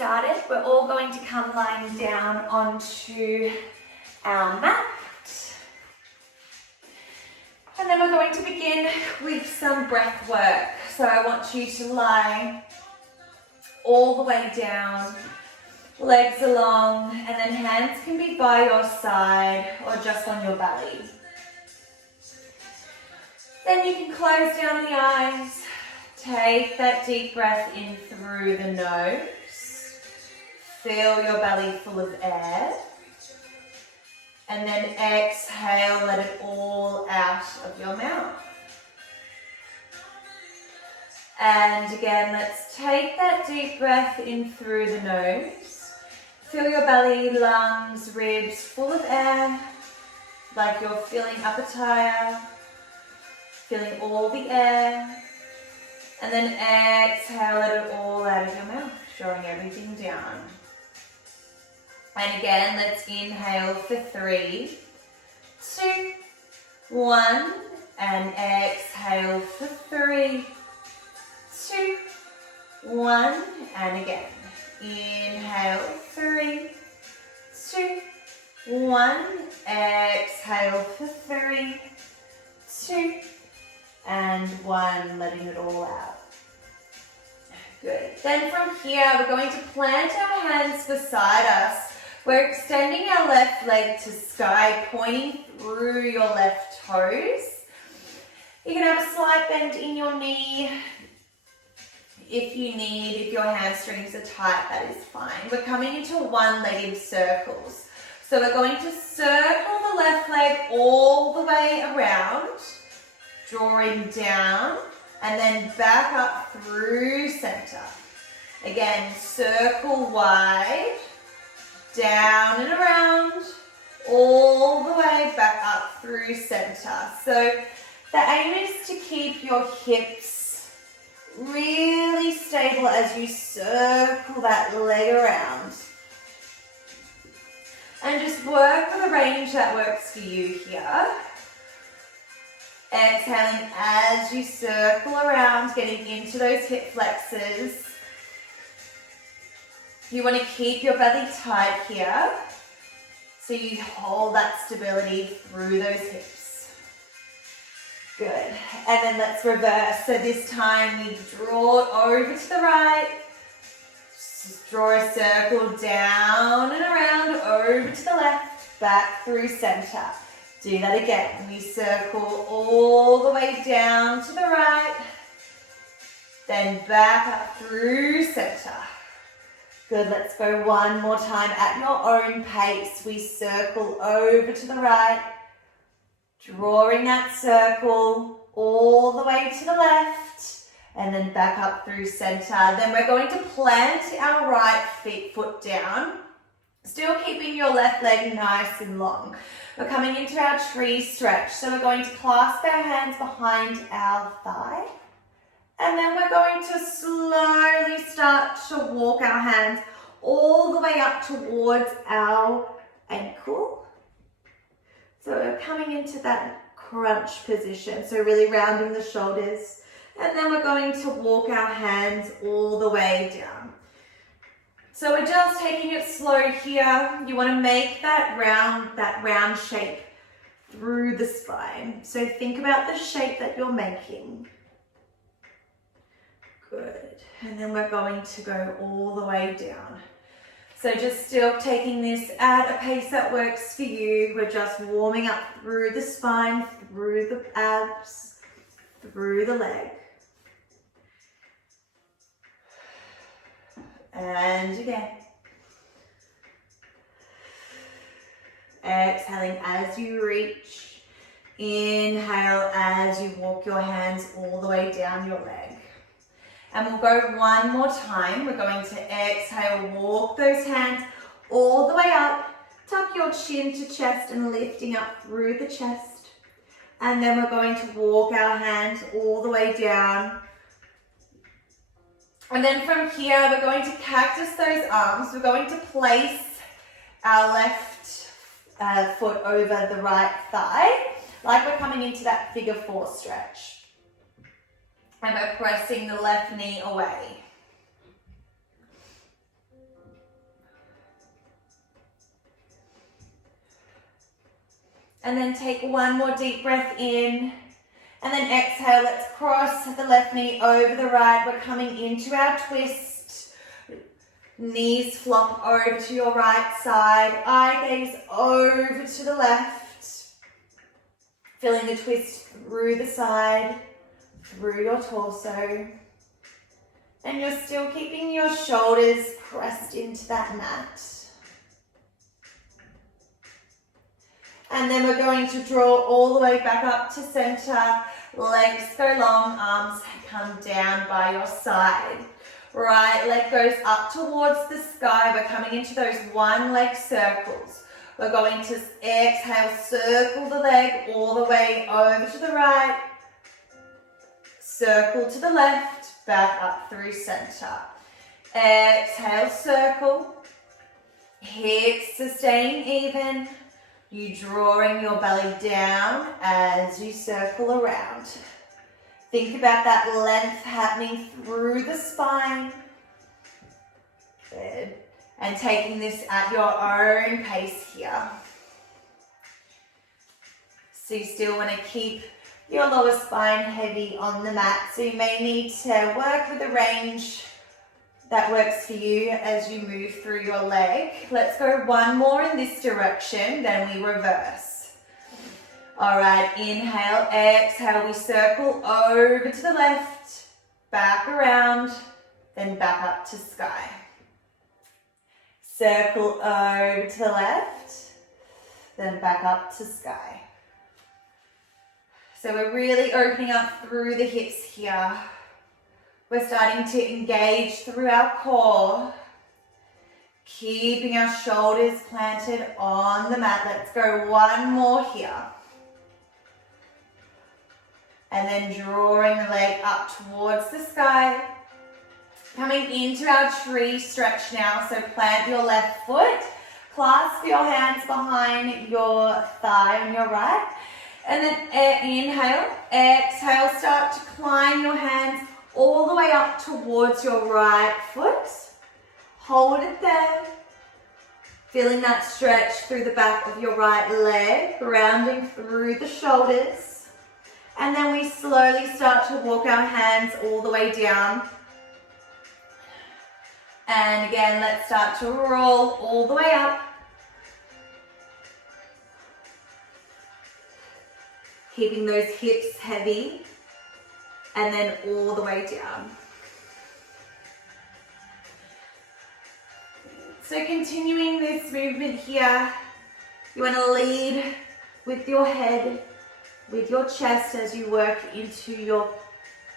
started, we're all going to come lying down onto our mat. And then we're going to begin with some breath work. So I want you to lie all the way down, legs along, and then hands can be by your side or just on your belly. Then you can close down the eyes, take that deep breath in through the nose, fill your belly full of air, and then exhale, let it all out of your mouth. And again, let's take that deep breath in through the nose. Fill your belly, lungs, ribs full of air, like you're filling up a tire, filling all the air. And then exhale, let it all out of your mouth, drawing everything down. And again, let's inhale for 3, 2, 1, and exhale for 3, 2, 1, and again. Inhale, 3, 2, 1, exhale for 3, 2, and 1, letting it all out. Good. Then from here, we're going to plant our hands beside us. We're extending our left leg to sky, pointing through your left toes. You can have a slight bend in your knee. If you need, if your hamstrings are tight, that is fine. We're coming into one-legged circles. So we're going to circle the left leg all the way around, drawing down, and then back up through center. Again, circle wide, down and around, all the way back up through center. So the aim is to keep your hips really stable as you circle that leg around. And just work with a range that works for you here. Exhaling as you circle around, getting into those hip flexors. You want to keep your belly tight here, so you hold that stability through those hips. Good. And then let's reverse. So this time we draw it over to the right. Just draw a circle down and around, over to the left, back through center. Do that again. We circle all the way down to the right, then back up through center. Good, let's go one more time at your own pace. We circle over to the right, drawing that circle all the way to the left, and then back up through center. Then we're going to plant our right foot down, still keeping your left leg nice and long. We're coming into our tree stretch. So we're going to clasp our hands behind our thigh. And then we're going to slowly start to walk our hands all the way up towards our ankle. So we're coming into that crunch position. So really rounding the shoulders. And then we're going to walk our hands all the way down. So we're just taking it slow here. You want to make that round shape through the spine. So think about the shape that you're making. Good. And then we're going to go all the way down. So just still taking this at a pace that works for you. We're just warming up through the spine, through the abs, through the leg. And again. Exhaling as you reach. Inhale as you walk your hands all the way down your leg. And we'll go one more time. We're going to exhale, walk those hands all the way up. Tuck your chin to chest and lifting up through the chest. And then we're going to walk our hands all the way down. And then from here, we're going to cactus those arms. We're going to place our left foot over the right thigh, like we're coming into that figure 4 stretch. And we're pressing the left knee away. And then take one more deep breath in. And then exhale, let's cross the left knee over the right. We're coming into our twist. Knees flop over to your right side. Eye gaze over to the left. Feeling the twist through the side, through your torso. And you're still keeping your shoulders pressed into that mat. And then we're going to draw all the way back up to center. Legs go long, arms come down by your side. Right leg goes up towards the sky. We're coming into those one leg circles. We're going to exhale, circle the leg all the way over to the right. Circle to the left, back up through center. Exhale, circle. Hips staying even. You drawing your belly down as you circle around. Think about that length happening through the spine. Good. And taking this at your own pace here. So you still want to keep your lower spine heavy on the mat. So you may need to work with a range that works for you as you move through your leg. Let's go one more in this direction, then we reverse. All right, inhale, exhale, we circle over to the left, back around, then back up to sky. Circle over to the left, then back up to sky. So we're really opening up through the hips here. We're starting to engage through our core, keeping our shoulders planted on the mat. Let's go one more here. And then drawing the leg up towards the sky. Coming into our tree stretch now. So plant your left foot, clasp your hands behind your thigh on your right. And then inhale, exhale, start to climb your hands all the way up towards your right foot. Hold it there. Feeling that stretch through the back of your right leg, grounding through the shoulders. And then we slowly start to walk our hands all the way down. And again, let's start to roll all the way up. Keeping those hips heavy. And then all the way down. So continuing this movement here, you want to lead with your head, with your chest as you work into your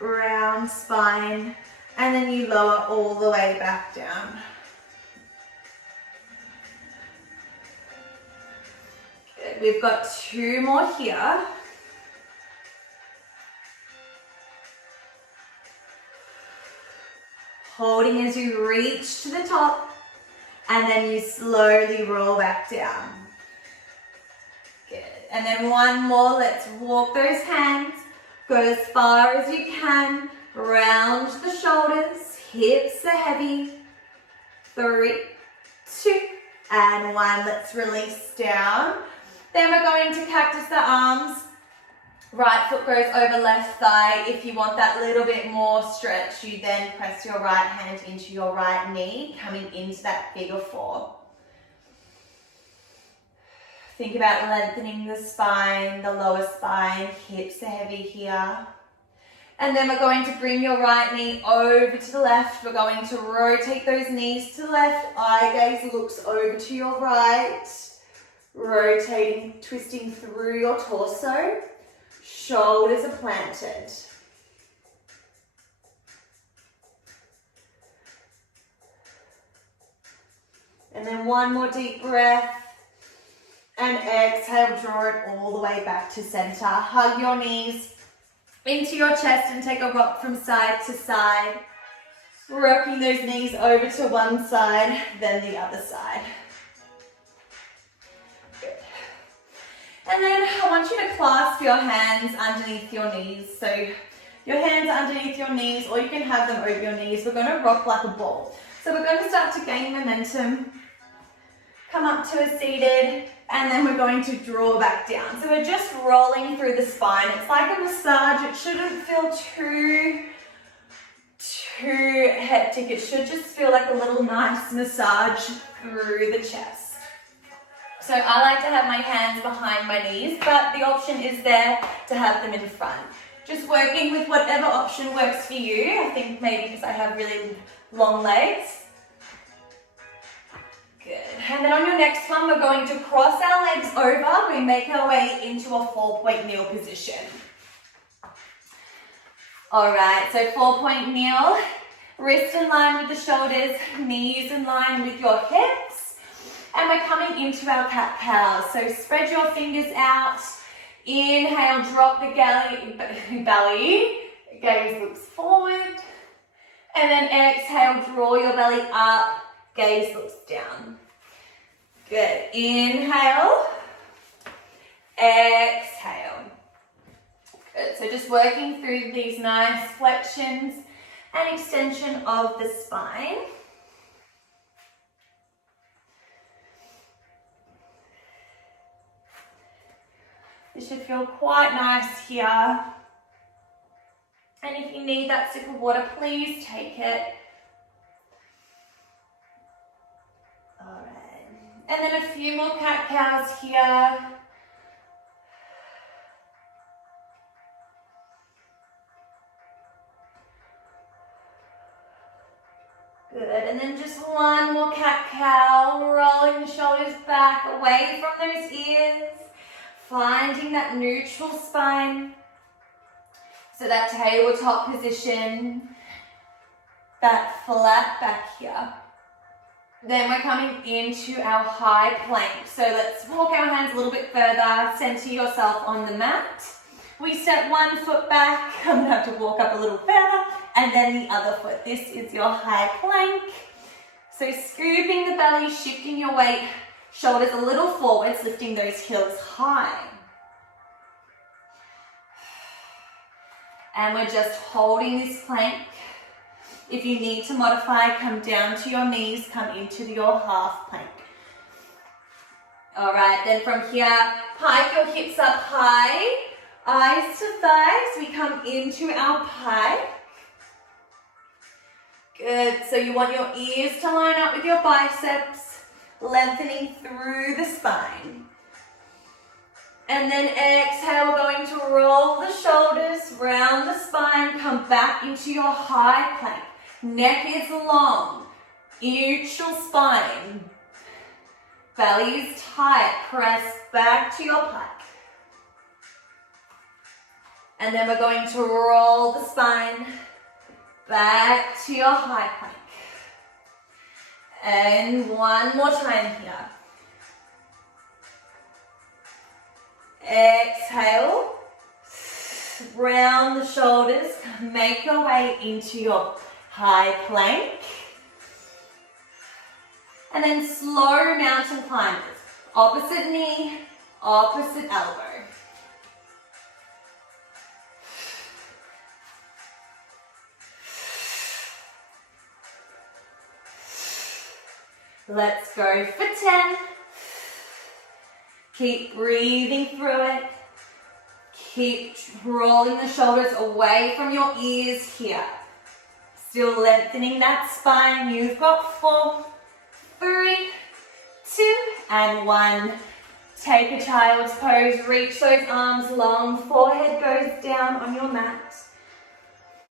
round spine, and then you lower all the way back down. Good. We've got two more here. Holding as you reach to the top, and then you slowly roll back down. Good. And then one more. Let's walk those hands. Go as far as you can. Round the shoulders. Hips are heavy. 3, 2, and 1. Let's release down. Then we're going to cactus the arms. Right foot goes over left thigh. If you want that little bit more stretch, you then press your right hand into your right knee, coming into that figure 4. Think about lengthening the spine, the lower spine, hips are heavy here. And then we're going to bring your right knee over to the left. We're going to rotate those knees to the left. Eye gaze looks over to your right. Rotating, twisting through your torso. Shoulders are planted. And then one more deep breath. And exhale, draw it all the way back to center. Hug your knees into your chest and take a rock from side to side. Rocking those knees over to one side, then the other side. Good. And then I want you to clasp your hands underneath your knees. So your hands are underneath your knees, or you can have them over your knees. We're going to rock like a ball. So we're going to start to gain momentum. come up to a seated, and then we're going to draw back down. So we're just rolling through the spine. It's like a massage. It shouldn't feel too hectic. It should just feel like a little nice massage through the chest. So I like to have my hands behind my knees, but the option is there to have them in front. Just working with whatever option works for you. I think maybe because I have really long legs. Good. And then on your next one, we're going to cross our legs over. We make our way into a 4-point kneel position. All right, so 4-point kneel. Wrist in line with the shoulders, knees in line with your hips. And we're coming into our cat-cow. So spread your fingers out. Inhale, drop the belly. Gaze looks forward. And then exhale, draw your belly up. Gaze looks down. Good. Inhale. Exhale. Good. So just working through these nice flexions and extension of the spine. This should feel quite nice here. And if you need that sip of water, please take it. All right. And then a few more cat-cows here. Good, and then just one more cat-cow, rolling the shoulders back, away from those ears, finding that neutral spine. So that tabletop position, that flat back here. Then we're coming into our high plank. So let's walk our hands a little bit further, center yourself on the mat. We step one foot back, I'm gonna have to walk up a little further, and then the other foot. This is your high plank. So scooping the belly, shifting your weight, shoulders a little forwards, lifting those heels high. And we're just holding this plank. If you need to modify, come down to your knees, come into your half plank. All right, then from here, pike your hips up high, eyes to thighs. We come into our pike. Good, so you want your ears to line up with your biceps, lengthening through the spine. And then exhale, we're going to roll the shoulders, round the spine, come back into your high plank. Neck is long, neutral spine. Belly is tight, press back to your pike. And then we're going to roll the spine back to your high plank. And one more time here. Exhale, round the shoulders, make your way into your high plank. And then slow mountain climbers. Opposite knee, opposite elbow. Let's go for 10. Keep breathing through it. Keep rolling the shoulders away from your ears here. Still lengthening that spine. You've got 4, 3, 2, and 1. Take a child's pose. Reach those arms long. Forehead goes down on your mat.